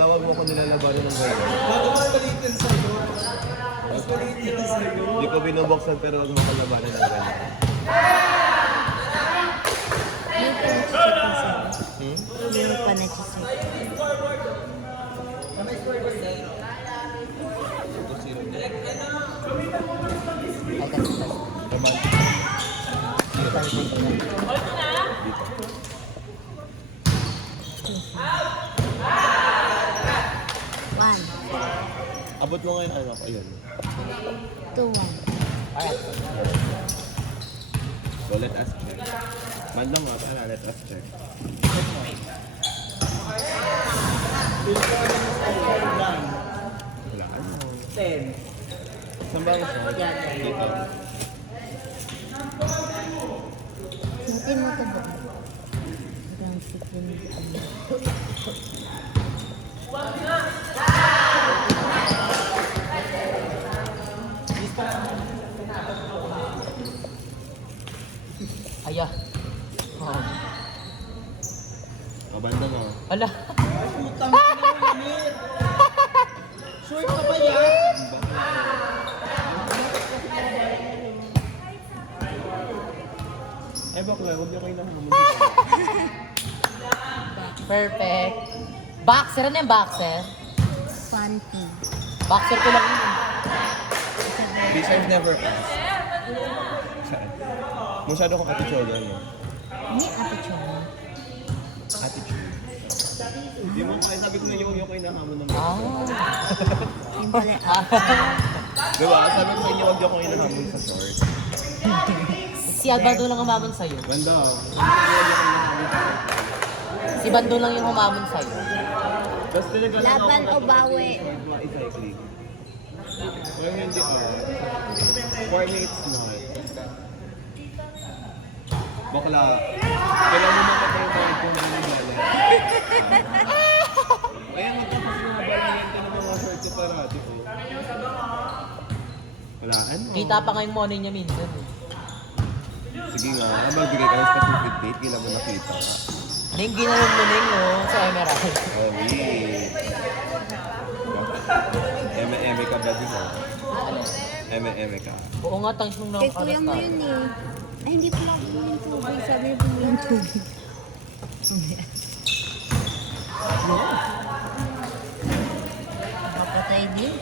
bakla, wag mo ko nilalabanan ng gano'n. Bago ka malitin sa'yo. Mas malitin sa'yo. Hindi ko binubuksan pero wag mo ko labanan ng gano'n. Yung panachisip na sa'yo. Hmm? Yung panachisip. Ay, kasi sa Naman. Dito. One, Abot mo ngayon ano ko, ayun. 2, 1. Alright. So let us check. Mandang nga, para let us check. Wala ka. 10. Saan ba ang shot? Dito. Suotin mo ito ba? Hanggang sikin. Aya. Oh. Kabanda nga. Ala. Putang ina mo, Lamir. Short ka ba yan? Eh bakla, huwag niyo kayo nakakamot. Perfect. Boxer, ano yung boxer? Panty. Boxer ko lang yun. This I've never asked. Saan? Masyado kong attitude, ano? Hindi attitude. Attitude. Hindi mo kaya sabi ko na yung kayo nakakamot ng Ah. Yung pala Diba? Sabi ko sa inyo, huwag niyo kayo nakakamot sa short. Si Albado lang humamon sa'yo. Ganda. Huwag niyo kayo nakakamot sa short. Si Bando lang yung humamon sa'yo. Tapos tinagalan ako Laban ng o bawi? mga cycling. Kaya hindi for me it's not. Bakla, kailan mo makatrabaho kung ano naglalaro. Kaya magtapos yung mga variante ng mga shorts ko parati ko. Wala, ano? Kita pa nga yung money niya minsan. Eh. Sige nga, magbigay ka ng specific date, kailan mo nakita. Ning ginanong mo ning sa Emerald. Oh, wait. Eme-eme ka ba din ah? Ano? Eme-eme ka. Oo nga, tangis nung Kay kuya mo nakakaras yun eh. Ay, hindi pala bumili ng tubig. Sabi niya bumili ng tubig. Kapatay din.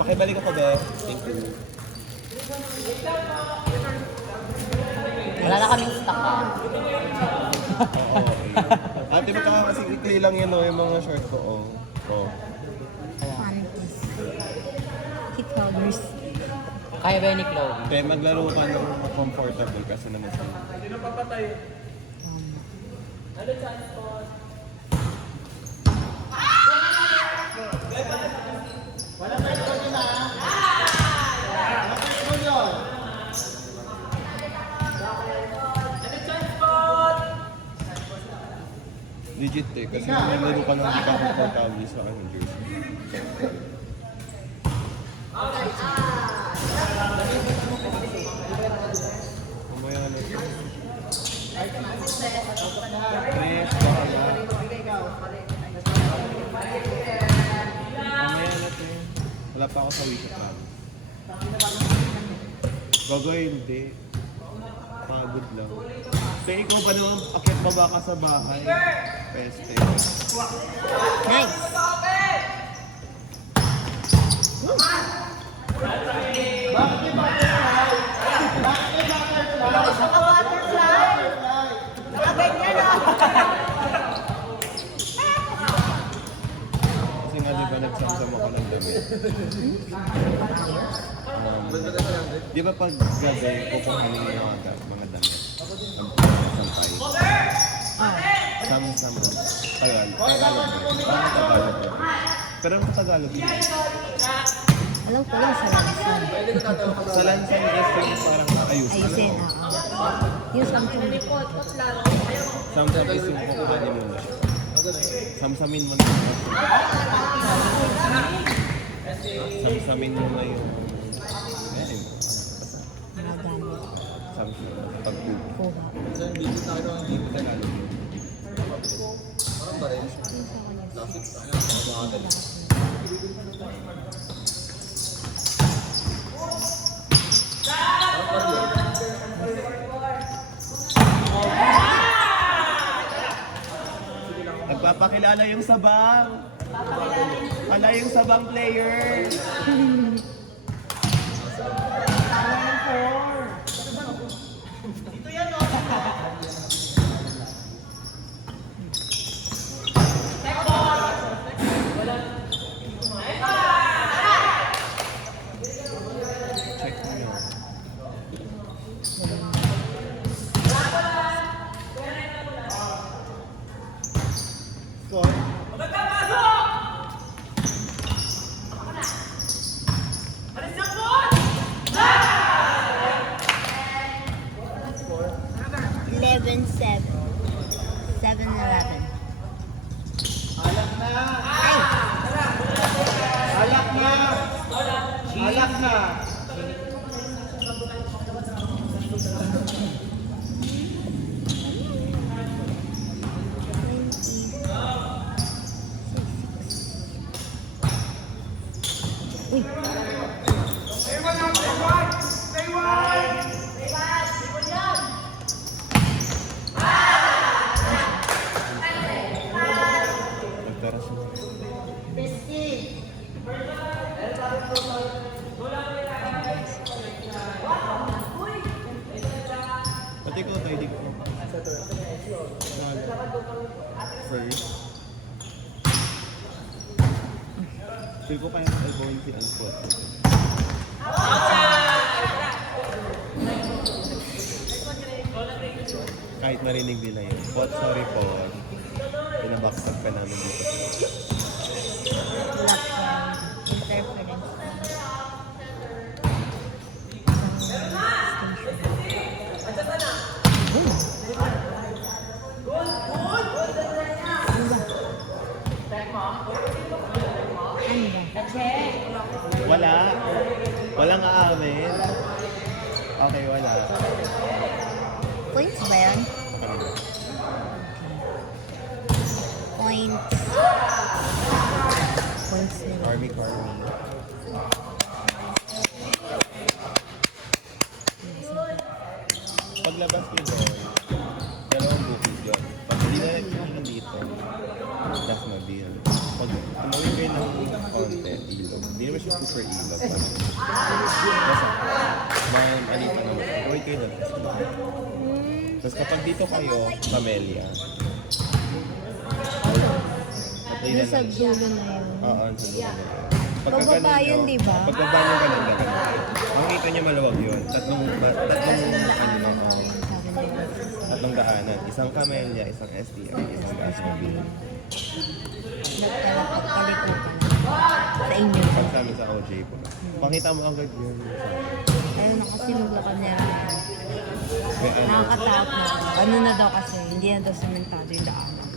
Pakibalik ako ba? Thank you. Wala na kaming stock ah. Oo, okay. Ate, ba't kasi ikli lang yan oh, yung mga short ko. Oh. Oh. Panties. Hip holders. Kaya ba yun ni Chloe? Kaya maglaro ka ng comfortable kasi naman sa legit eh, kasi maglaro ka ng hindi ka comfortable sa ano, jersey. Mamaya na ito. Fresh, baka. Mamaya na ito. Wala pa ako sa weekend lang. Gagawin, hindi. Pagod lang. Kaya ikaw pa naman akit baba ka sa bahay. Peste. Nice. Kasi nga di ba nagsamsam ako ng damit? Di ba pag gabi, pupuhanin yung mga damit? Sampay. Sam-sam. Tagalog. Parang Tagalog. Pero ang Tagalog yun. Alam ko lang sa lansan. Sa lansan is yung parang ayusin. Ayusin, oo. Yung something. Samsam is yung kukuhanin mo na siya. Samsamin mo na siya. Samsamin mo na yung... Ayan. Mga gamit. consumption pag food. Kuha. Minsan, dito tayo ng hindi pa Tagalog. Parang ba rin? Isa ko niya. Traffic tayo. Mga bagal. Nagpapakilala yung sabang. Wala yung sabang player. Check nyo. Score. 11-7. 7-11. Alak na! Alak na! Alak na! Uy. Nagtaras mo. Pati ko tayo dito. First. Feel ko kaya elbowing si Alpot. Kahit marinig nila yun. Pot, sorry po. Pinabackstab ka namin dito. Lockdown. Interference. Wala. Walang aamin. Okay, wala. Points ba yan? Points. Points nila. Army Carmi. Paglabas nyo doon, dalawang bukid doon. Pag hindi na nandito, that's not deal. Pag tumawin kayo ng konti, ilog. Hindi naman siya super ilog. Basta, alita naman. Tumawin kayo doon. Tapos kapag dito kayo, Camellia. Doon sa dulo na yun. Oo, sa dulo na yun. Pababa yun, di ba? Pagbaba nyo ganun na ganun. Makikita nyo maluwag yun. Tatlong daanan. Isang Camellia, isang STI, isang Gasmobile. Pagkalikutan. Sa inyo. Pag sa amin sa OJ po. Pakita mo agad yun. Ayaw na kasi maglakad na rin. May ano. Nakakatakot na. Ano na daw kasi, hindi na daw sementado yung daanan.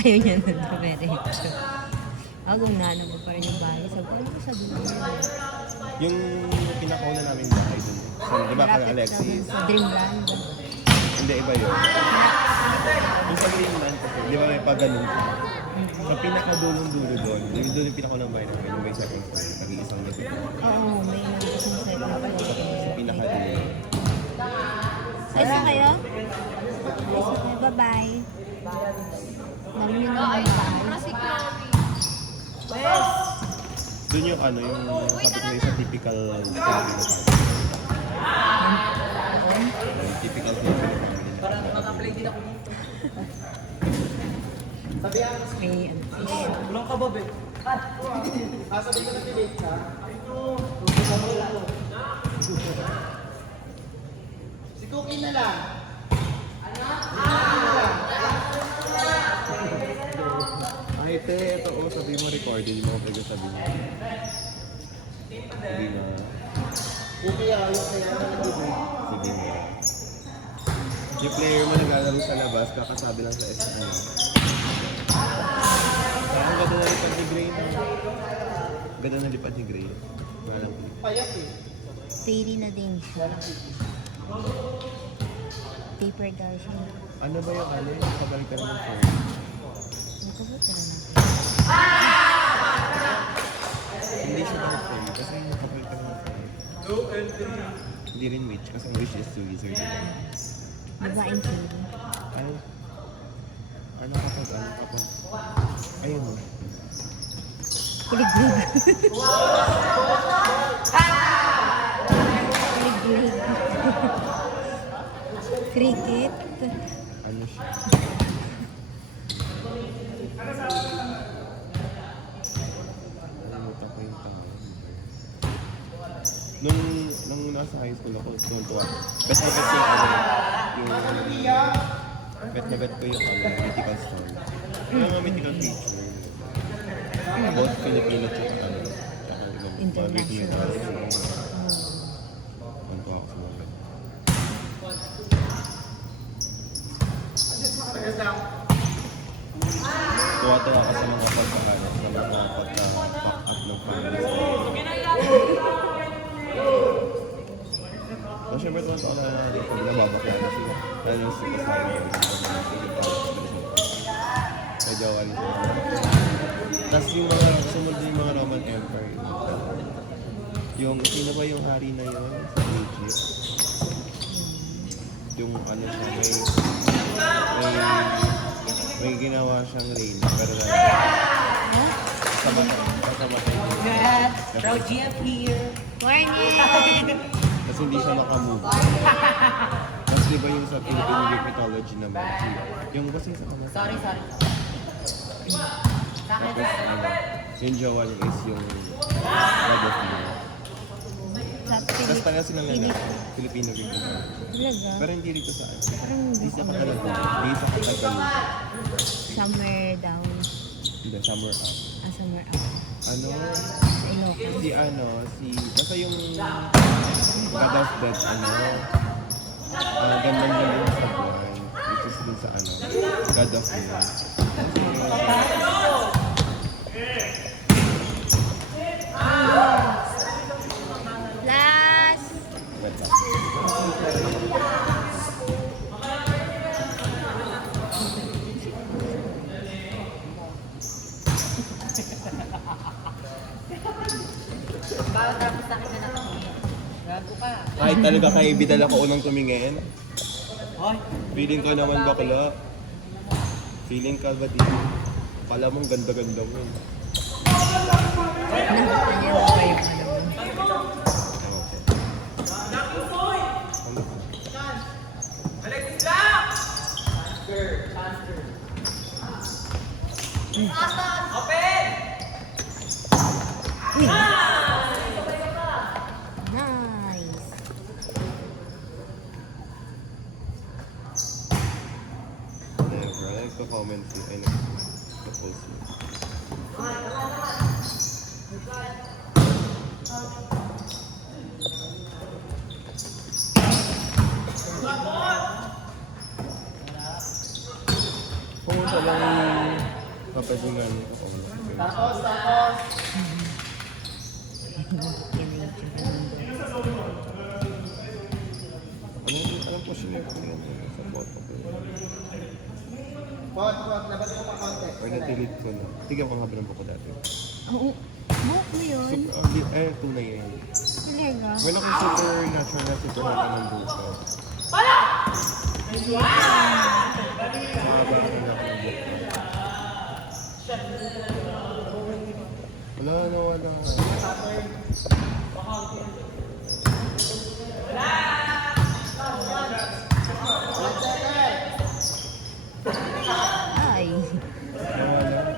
Ayaw niya na daw diretso. Agong nanam pa rin yung bahay. Sabi ko, ano sa dulo? Yung pinakauna namin bahay dun. So, di ba kay Malapit Alexis? daw sa Dreamland. Hindi, iba yun. Yung sa Greenland kasi, di ba may paganon ka? Sa pinakadulong-dulo doon, doon yung pinakaunang bahay namin, yung may second floor, nag-iisang nagpito. Oo, may nandito sa second floor. Sa pinakadulo. Isa kayo? Isa kayo. Bye-bye. Narinig mo ba? Doon yung ano, yung sabi ko sa typical Filipino. Yung typical Filipino. Parang naka-play din ako. May ano. Walang kabab eh. Sabi ko na delete ha. Si Cookie na lang. Ay, te, ito oh, sabi mo recording mo, pwede sabi mo. Sabi mo. Cookie ayaw kaya na nag-delete. Sige mo. Yung player mo naglalaro sa labas, kakasabi lang sa SM. Parang ganda na lipad ni Gray. Ganda na lipad ni Gray. Malang Payak eh. Fairy na din siya. Taper Garcia. Ano ba yung ano? Kabalik ka naman phone. Nakabuta na natin. Hindi siya daw phone kasi yung kabalik ka naman phone. Hindi rin witch kasi ang witch is to wizard. Babaeng sili. Ay, ano kapag, ayun mo. Kilig-lig. Kilig-lig. Cricket. Ano siya? Nalimutan ko yung tawag. Nung nasa high school ako, tuwa. Bet na bet ko yung bet na bet ko yung mythical story. Yung mga mythical creature. Both Filipino tsaka ibang International. Ano ko ako sa mga bet. Tuwa-tuwa ka sa mga pagkakalat, sa mga pagka-pack-up ng families. So, syempre tuwa-tuwa na natin pag nababakla na sila. Lalo yung superstar na yun. Medyo ano sila. Tapos yung mga sumunod yung mga Roman Empire. Yung sino ba yung hari na yun sa Egypt? Yung ano siya, may ginawa siyang rain, pero kasama Congrats! Proud GF here! Morning! kasi hindi siya makamove. Tapos di ba yung sa Philippine Greek mythology naman, yung kasi sa kanila. Sorry. Tapos yung jowa niya is yung God of War. Tapos pala silang Filipino Greek mythology. Talaga? Pero hindi rito sa ano. Parang Hindi sa Tagalog. Hindi sa Tagalog. somewhere down. Hindi, somewhere up. Somewhere up. Ano? Sa Ilocos. Basta yung God of Death, ganda niya yung sa buwan, which is dun sa God of War. Last! Bawat tapos sa akin na natumingin. Gago ka. Kahit talaga kay Bidal ako unang tumingin, Hoy! feeling ko naman bakla. Feeling ka ba dito? Kala mong ganda-ganda mo. Nakita niya na ba yung ano? Uy! Nice! Never. I like to comment you and to post you. Kung sa lang kapasingan ako. Alam ko sinip ko yan sa photo ko. Labas mo pa konti. Or na-delete ko na. Tignan ko nga ba ng buko dati. Oo. Buhok mo yun? Tunay yan. Talaga? When ako supernatural na super haka ng buko. Mahaba ako na ng buko. Wala. Ay.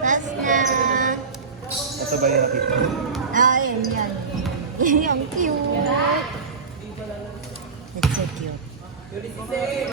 Last na. Ito ba yung nakita? Ayun, yan. Yung cute. It's so cute.